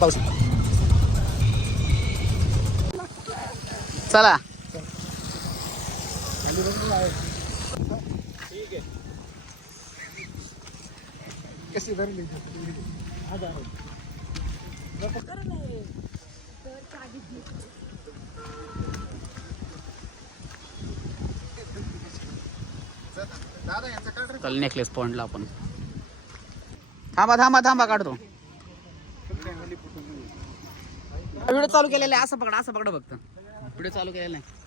पाऊस चला कशी धरली चल नेकलेस पॉइंटला आपण थांबा थांबा थांबा काढतो व्हिडिओ चालू केलेला आहे. असं पकडा फक्त व्हिडिओ चालू केलेला आहे.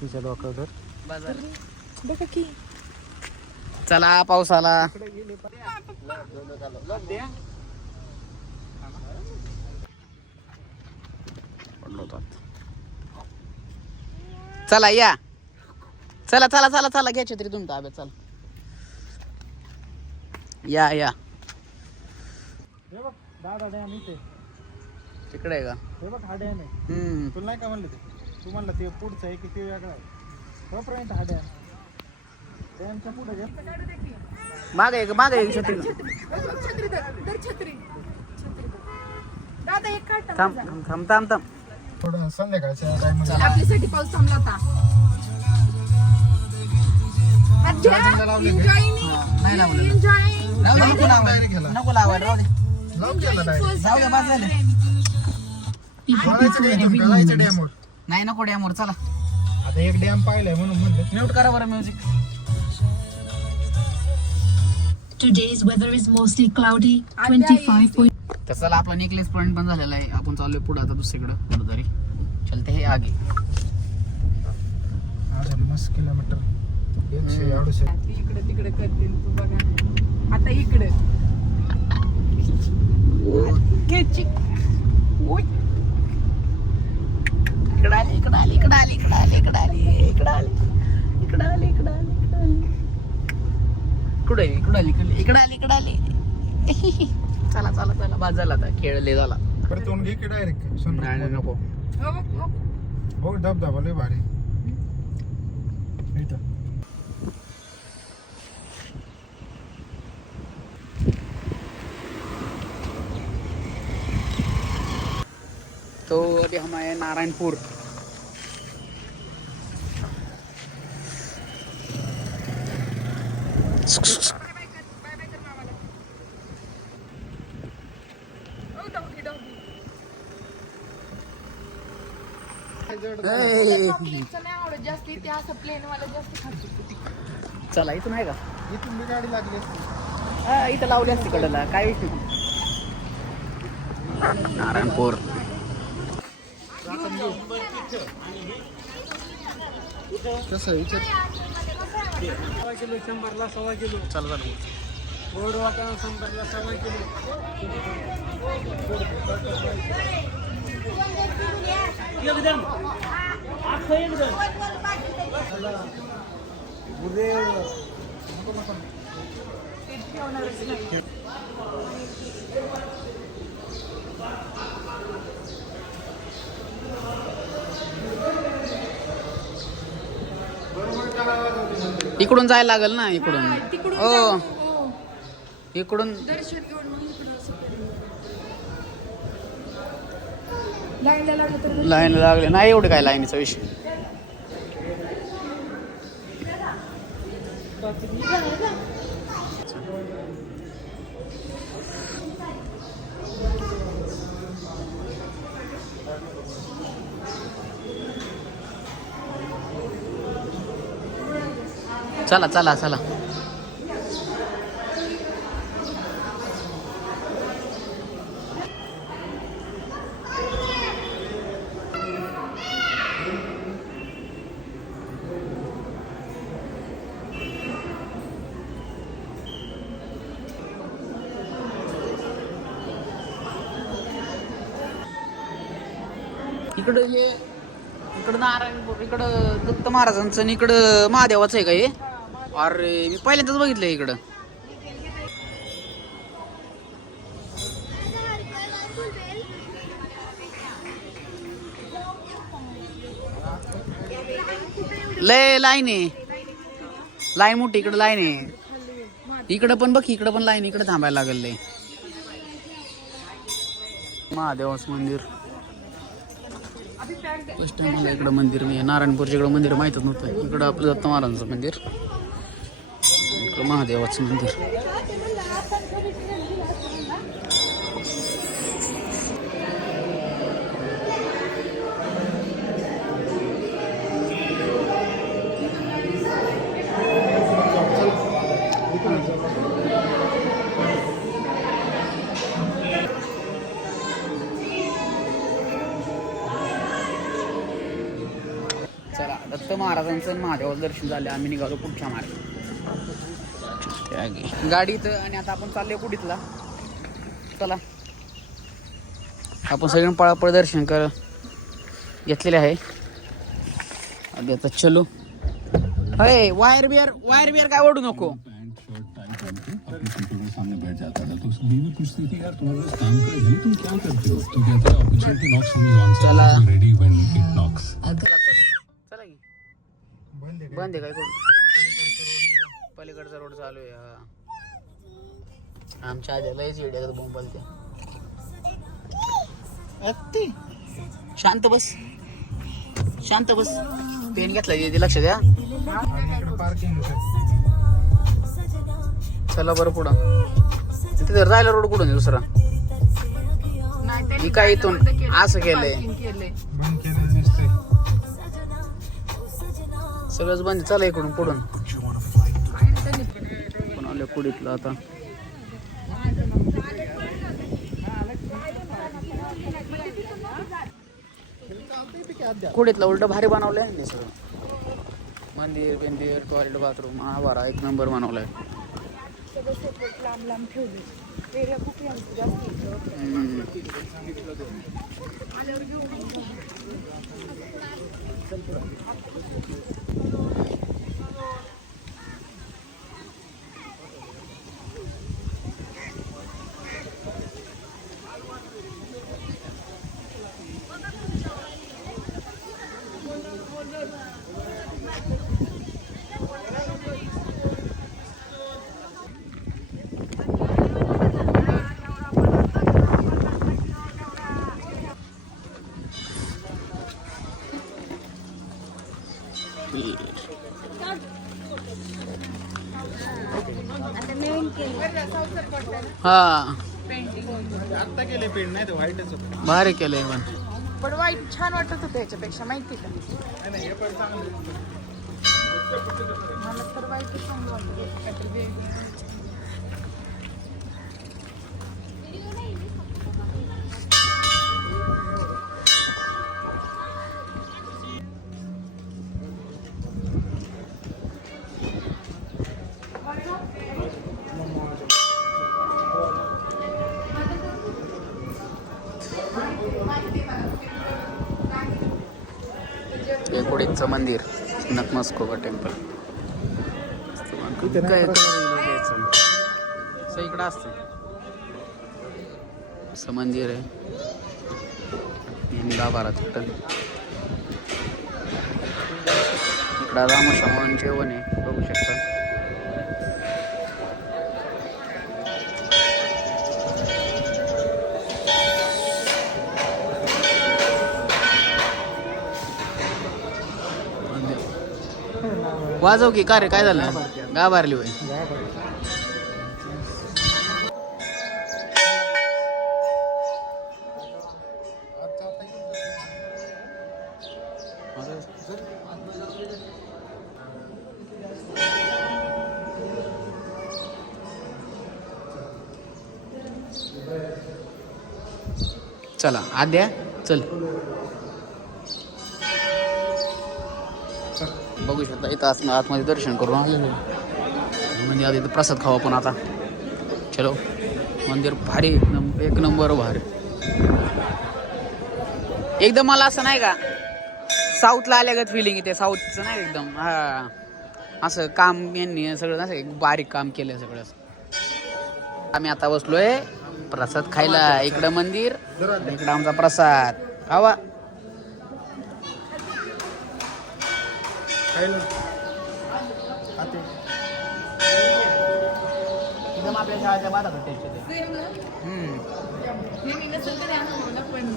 तुझ्या डोक्यावर चला पाऊस आला चला या चला चला चला चला घ्या छत्री तुम्ही ताब्यात चला या या दादा डॅम इथे तिकडे आहे का हे बघ हा डॅम आहे तुला नाही का म्हणलं ते तू म्हणलं ते पुढचं आहे की ते वेगळं आहे तोपर्यंत हा डॅम डॅमच्या पुढे मागे छत्री थांब थांब थांब थांब थोडं संध्याकाळच्या टाइमला आपल्यासाठी पाऊस थांबला होता नाही लावलं नको लावायला राहू दे जाऊ दे बाद झाले डॅमवर नाही नको डॅमवर चला आता एक डॅम पाहिलाय म्हणून म्हणलं म्यूट करा बरं music Today's weather is mostly cloudy. 25. तर चला आपला नेकलेस पॉइंट पण झालेला आहे. आपण चाललोय पुढे आता दुसरीकडे कुठेतरी चलते हे आगे 50 किलोमीटर 168 इकडे तिकडे करतील तू बघा आता इकडे इकडे आली चला चला चला बाद झाला आता खेळले झाला परतून घे की डायरेक्ट नाही नको हो धबधबा लय भारी इथं तो अभी हम आए नारायणपुर जास्त इथे असं प्लेन वाला जास्त खातो चला इथून आहे का इथून गाडी लागली असती हा इथं लावली असती कडला काय विषय नारायणपूर कसं आहे विचार 1 किलो 100ला 1.25 किलो चला चला गोड वाटाणा 100ला 1.25 किलो एकदम आखो एकदम इकडून जायला लागेल ना इकडून हो इकडून दर्शन घेऊन लाईनला लागलं तर लाईन लागले नाही एवढे काय लाईनीचा विषय चला चला चला. इकडं हे इकडं नारायणपूर इकडं दत्त महाराजांचं आणि इकडं महादेवाचं आहे का हे? अरे मी पहिल्यांदाच बघितलंय इकडं. लय लाईन आहे, लाईन मोठी इकडं लाईन आहे. इकडं पण बघ, इकडं पण लाईन, इकडं थांबायला लागल लय. महादेवाचं मंदिर फर्स्ट टाइम मला इकडं मंदिर मी नारायणपूरच्या इकडं मंदिर माहीतच नव्हतं. इकडं आपलं दत्त महाराजांचं मंदिर, इकडं महादेवाचं मंदिर. चला दत्त महाराजांचं आणि महादेवाचं दर्शन झालं. आम्ही निघालो पुढच्या मार्गे गाडीत. आणि आता आपण चाललोय कुठीतला. चला आपण सगळे पळापळ दर्शन कर घेतलेले आहे. आधी आता चलो. अरे वायर बियर काय ओढू नको. सामने बैठ जाता था तो उसकी बीवी पूछती थी यार तुम्हारे पास काम का है तुम क्या करते हो तो कहता है अपॉर्चुनिटी नॉक्स on your answer ready when it नॉक्स. चला की बंद आहे काय कोण पलीकडचा रोड चालू आहे. आमच्या आधी लयच येड्यात बोंब बोलते. शांत बस शांत बस. पेन घेतला ते लक्ष द्या. चला बरं पुढं. तिथे राहिला रोड कुठून दुसरा ही काय इथून असं केलंय. सगळंच बंद. चला इकडून पुढून पण आल्या पुढीतलं आता. कुडीतलं उलट भारी बनवलंय ना सगळं. मंदिर बिंदिर टॉयलेट बाथरूम आवारा एक नंबर बनवलाय. लांब लांब ठेवले एरिया खूप जास्त. हा आता केले पेंट नाही तर व्हाईटच होतं. भारी केलंय पण. पण वाईट छान वाटत होतं ह्याच्यापेक्षा माहिती का. हे पण चांगलं. मला तर वाईट चांगलं वाटतं. कुडीचं मंदिर नतमस्कोबा टेम्पल. काय इकडं असतं असं मंदिर आहे. गाभारा तिकडं इकडं रामशवन जेवण आहे बघू शकता. वाजव की का रे काय झालं. गाभारली होय. चला आद्या चल. बघू शकता इथं आतमध्ये दर्शन करून आलेलो म्हणजे आता इथं प्रसाद खावा पण आता. चलो मंदिर भारी एक नंबर भारी एकदम. मला असं नाही का साऊथला आल्यागत फिलिंग येते. साऊथचं नाही एकदम हा असं काम यांनी सगळं असं एक बारीक काम केलं सगळं. आम्ही आता बसलोय प्रसाद खायला. इकडं मंदिर इकडं आमचा प्रसाद हवा. एकदम आपल्या शाळेच्या बाधा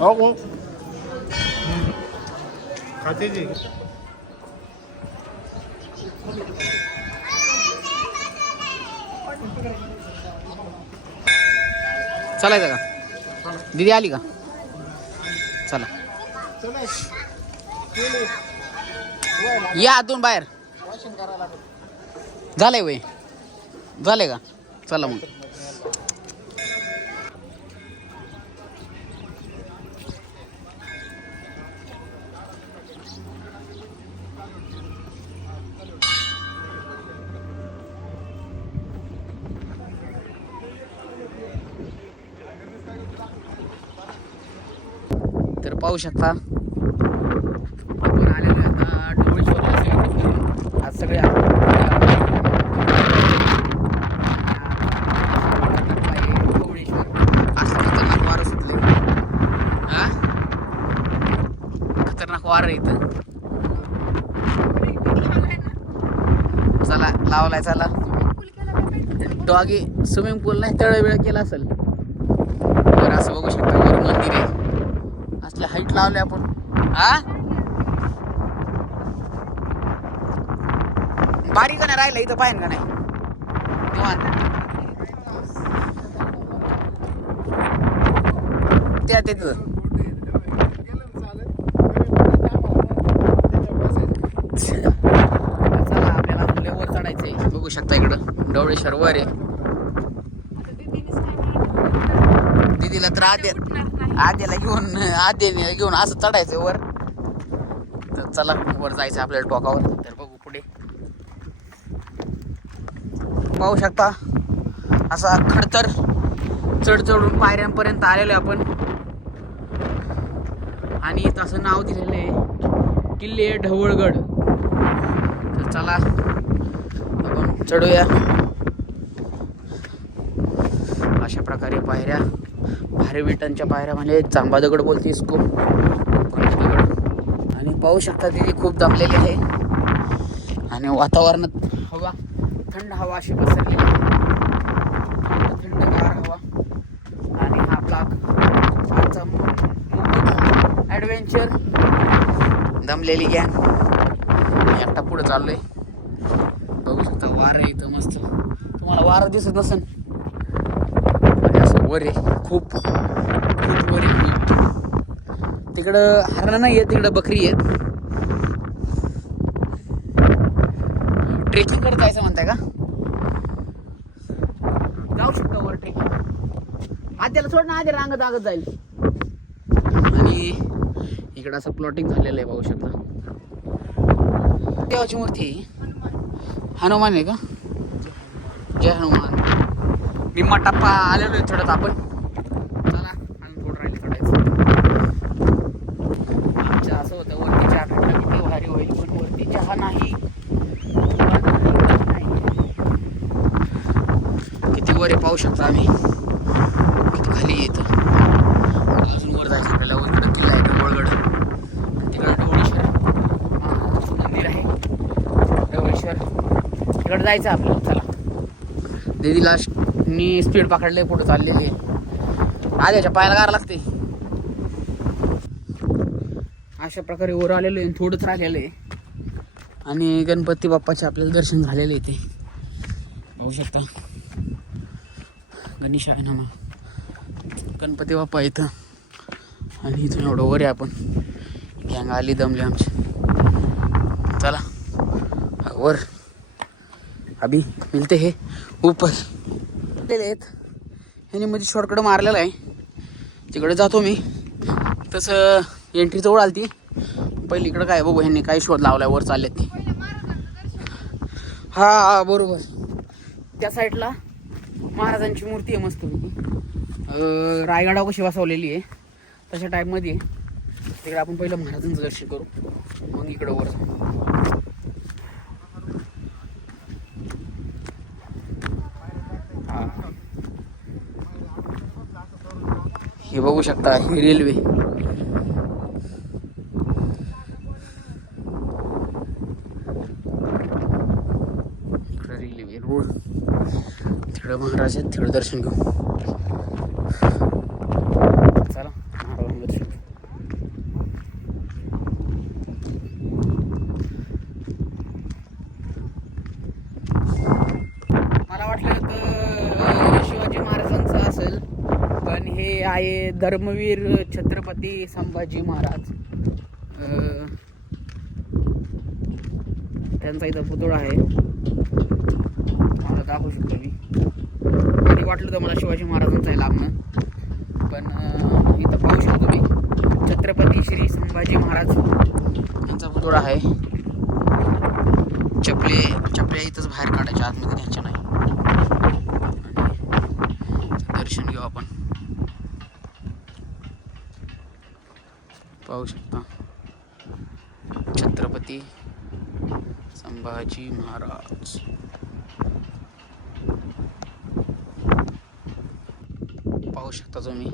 हो खाते जी. चालायचं का दीदी आली का? चला या आतून बाहेर. झालंय वय झालंय का? चला मग. तर पाहू शकता आपण आलेलो आता ढवळेश्वरला. आज सगळे खतरनाक वारं सुटले. हा खतरनाक वारं इथं. चला लावलाय. चला डॉगी स्विमिंग पूल नाही तळवेळ केला असेल. तर असं बघू शकता वर मंदिर आहे. असल्या हाईट लावले आपण. हा बारीक नाही राहिलं इथं पाहिजे का नाही त्या तिथं. चला आपल्याला वर चढायचंय. बघू शकता इकडं ढवळेश्वर वर आहे. दीदीला तर आद्याला घेऊन असं चढायचं वर. तर चला वर जायचं आपल्याला टोकावर. तर बघू पुढे पाहू शकता असा खडतर चढून पायऱ्यांपर्यंत आलेलो आहे आपण. आणि तसं नाव दिलेलं आहे किल्ले ढवळगड. तर चला आपण चढूया. अशा प्रकारे पायऱ्या भारी विटांच्या पायऱ्या म्हणजे जांबा दगड बोलते इसको दगड. आणि पाहू शकता तिथे खूप दमलेली आहे. आणि वातावरणात हवा थंड हवा अशी पसरलेली आहे. थंडगार हवा. आणि हा आपला ॲडव्हेंचर दमलेली गॅंग. एकटा पुढे चाललोय. बघू शकता वारं आहे इथं मस्त. तुम्हाला वारं दिसत नसेल असं वर आहे. खूप वर आहे. तिकडं हरणं नाही आहे तिकडं बकरी आहेत. ट्रेकिंग करत जायचं म्हणताय का? जाऊ शकता वर ट्रेकिंग. आद्याला सोड ना. आद्या रांगत आगत जाईल. आणि इकडं असं प्लॉटिंग झालेलं आहे. पाहू शकता देवाची मूर्ती हनुमान आहे का? जय हनुमान. निम्मा टप्पा आलेलो आहे चढत आपण. चला आणि थोडं राहिले चढायचं. आमच्या असं होतं वरती चहा भेटला किती भारी होईल. पण वरती चहा नाही. किती वर आहे पाहू शकता आम्ही. किती खाली येतं. अजून वर जायचं आपल्याला. इकडं किल्ला आहे ढवळगड. तिकडं ढवळेश्वर मंदिर आहे. ढवळेश्वर तिकडं जायचं आपल्याला. चला दीदीला मी स्पीड पकडले पुढे चाललेली आहे. आद्याच्या पायाला गार लागते. अशा प्रकारे वर आलेलो आहे. थोडंच राहिलेलं आहे. आणि गणपती बाप्पाचे आपल्याला दर्शन झालेले आहे. ते पाहू शकता गणेश आहे ना मग गणपती बाप्पा इथं आणि इथून एवढं वर आहे आपण गँग आली दमली आमची चला वर अभी मिलते हे ऊपर आहेत ह्याने मध्ये शॉर्टकट मारलेला आहे तिकडे जातो मी तसं एंट्री जवळ आली ती पहिली इकडं काय बघू ह्यांनी काय शोध लावलाय वर चालले ती हा बरोबर त्या साईडला महाराजांची मूर्ती आहे मस्त रायगडावर कशी बसवलेली आहे तशा टाईपमध्ये आहे तिकडे आपण पहिलं महाराजांचं दर्शन करू मग इकडं वर जाऊ हे बघू शकता ही रेल्वे इकडं रेल्वे रोड तिकडं महाराज आहेत तिकडं दर्शन घेऊ चला महाराजांचं दर्शन मला वाटलं तर शिवाजी महाराजांचं असेल पण हे आहे धर्मवीर छत्रपती संभाजी महाराज त्यांचा इथं पुतळा आहे मला दाखवू शकतो मी आधी वाटलं तर मला शिवाजी महाराजांचं आहे लागणं पण इथं पाहू शकतो मी छत्रपती श्री संभाजी महाराज यांचा पुतळा आहे चपले इथंच बाहेर काढायच्या आतमध्ये घ्यायच्या नाही दर्शन घेऊ आपण पाहू शकता छत्रपती संभाजी महाराज पाहू शकता तुम्ही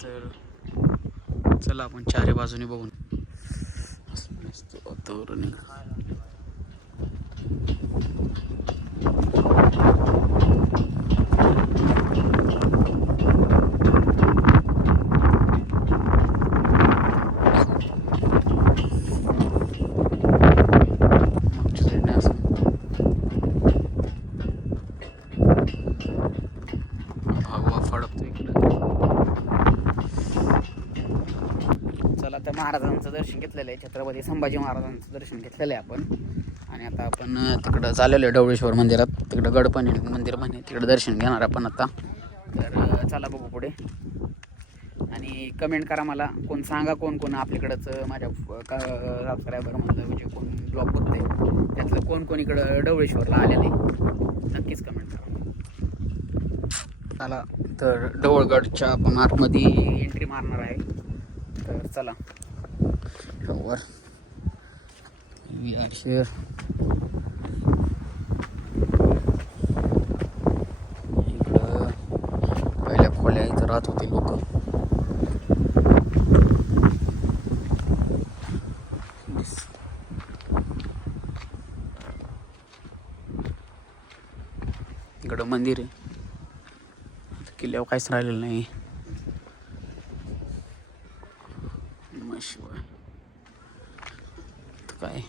तर चला आपण चारी बाजूने बघून वातावरण महाराजांचं दर्शन घेतलेलं आहे छत्रपती संभाजी महाराजांचं दर्शन घेतलेलं आहे आपण आणि आता आपण तिकडं चाललेलो आहे डवळेश्वर मंदिरात तिकडं गडपण मंदिर म्हणे तिकडं दर्शन घेणार आपण आता तर चला बघू पुढे आणि कमेंट करा मला कोण सांगा कोण आपल्याकडचं माझ्या सबस्क्रायबरमधलं म्हणजे कोण ब्लॉग बघते त्यातलं कोण इकडं डवळेश्वरला आलेलं आहे नक्कीच कमेंट करा चला तर डवळगडच्या आपण आतमध्ये एंट्री मारणार आहे तर चला वर वी आर हिअर इकडं पहिल्या खोल्या इथं राहत होते लोक इकडं मंदिर आहे किल्ल्यावर काहीच राहिलेलं नाही शिवाय काय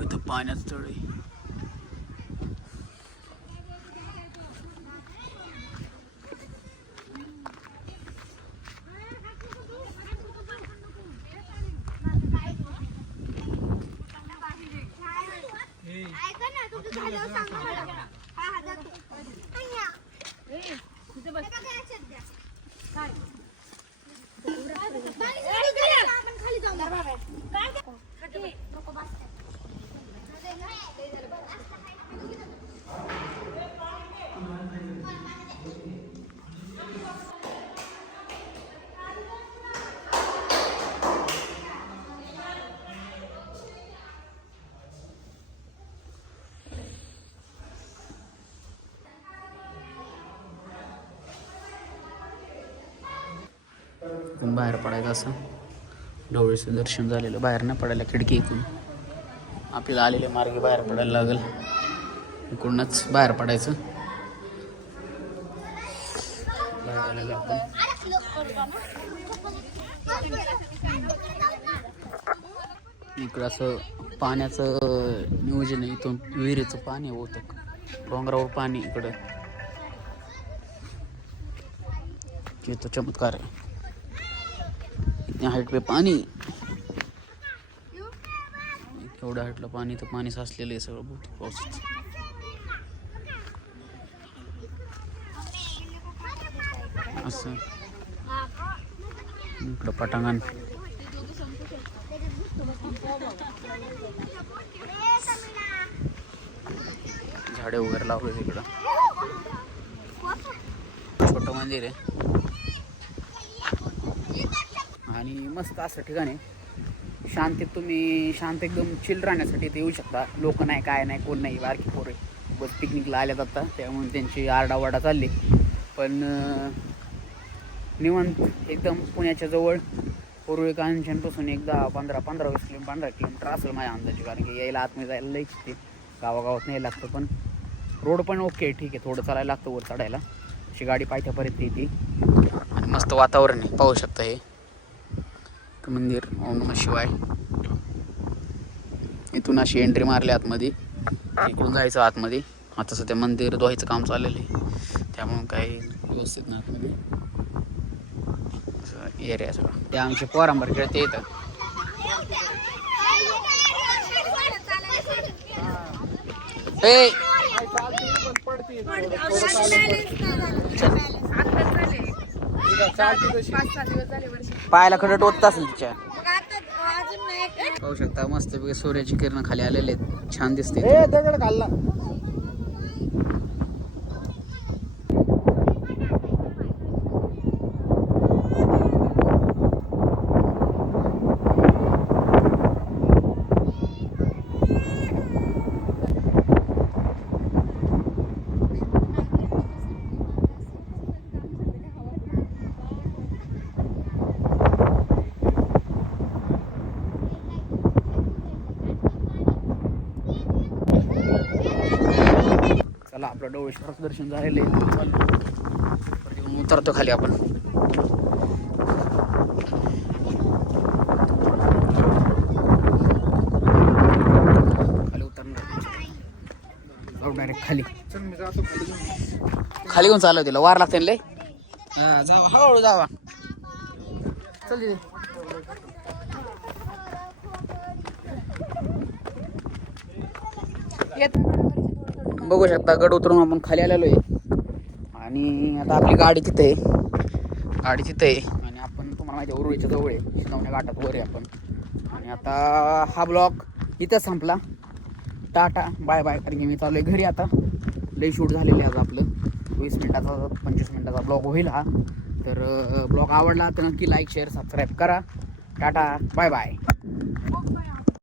इथं पाण्याचं तळ आहे बाहेर पडायचं असं डोळेचं दर्शन झालेलं बाहेर नाही पडायला खिडकी इकडून आपल्याला आलेले मार्गे बाहेर पडायला लागेल इकडूनच बाहेर पडायचं बाहेर आलेलं आपण इकडं असं पाण्याचं नियोजन आहे. इथून विहिरीचं पाणी होतं, डोंगरावर पाणी इकडं. ये तो चमत्कार है, इतने हाईट पे पाणी. एवढ्या हाईटला पाणी, तर पाणी साचलेलं आहे सगळं बहुतेक पावसाचं. असं इकडं पटांगण. झाडे वगैरे लावले तिकडं. छोटं मंदिर आहे आणि मस्त असं ठिकाण आहे. शांतीत तुम्ही शांत एकदम चिल राहण्यासाठी इथे येऊ शकता. लोक नाही, काय नाही, कोण नाही, बारकी पोरे बस पिकनिकला आल्यात आता, त्यामुळे त्यांची आरडाओरडा चालली. पण निवांत एकदम पुण्याच्या जवळ पूर्वी कांचनपासून एक 10-15 किलोमीटर असेल माझ्या अंदाजे, कारण की यायला आतमध्ये जायला लईच ते गावागावात नाही लागतं. पण रोड पण ओके, ठीक आहे. थोडं चालायला लागतं वर चढायला, अशी गाडी पायथ्यापर्यंत येते. आणि मस्त वातावरण आहे, पाहू शकता. हे मंदिर ओम नमः शिवाय. इथून अशी एंट्री मारली आतमध्ये, इकडून जायचं आतमध्ये. आता सध्या मंदिर धुवायचं काम चाललेलं आहे, त्यामुळे काही व्यवस्थित नाही आतमध्ये. असं एरिया सगळं. ते आमचे पोरांबर खेळते येतं. हे पायाला खडट होत असेल तिच्या. पाहू शकता मस्त सूर्याची किरण खाली आलेले आहेत, छान दिसते. दगड खाल्ला. चला, आपलं डोळेश्वराचं दर्शन झालेलं आहे. चालू उतरतो खाली आपण. खाली उतरणार, जाऊ डायरेक्ट खाली. खाली घेऊन चालव, तिला वार लागते लय. जावा, हळूहळू जावा. चल तिथे. बघू शकता गड उतरून आपण खाली आलेलो आहे. आणि आता आपली गाडी तिथे आहे, आणि आपण तुम्हाला माहिती आहे उरुळीच्या जवळ आहे, शिनवण्या घाटात वर आहे आपण. आणि आता हा ब्लॉग इथं संपला. टाटा बाय बाय, कारण की मी चालू आहे घरी आता. लई शूट झालेलं आहे आज आपलं. 20 मिनिटाचा 25 मिनिटाचा ब्लॉग होईल हा. तर ब्लॉग आवडला तर नक्की लाईक शेअर सबस्क्राईब करा. टाटा बाय बाय.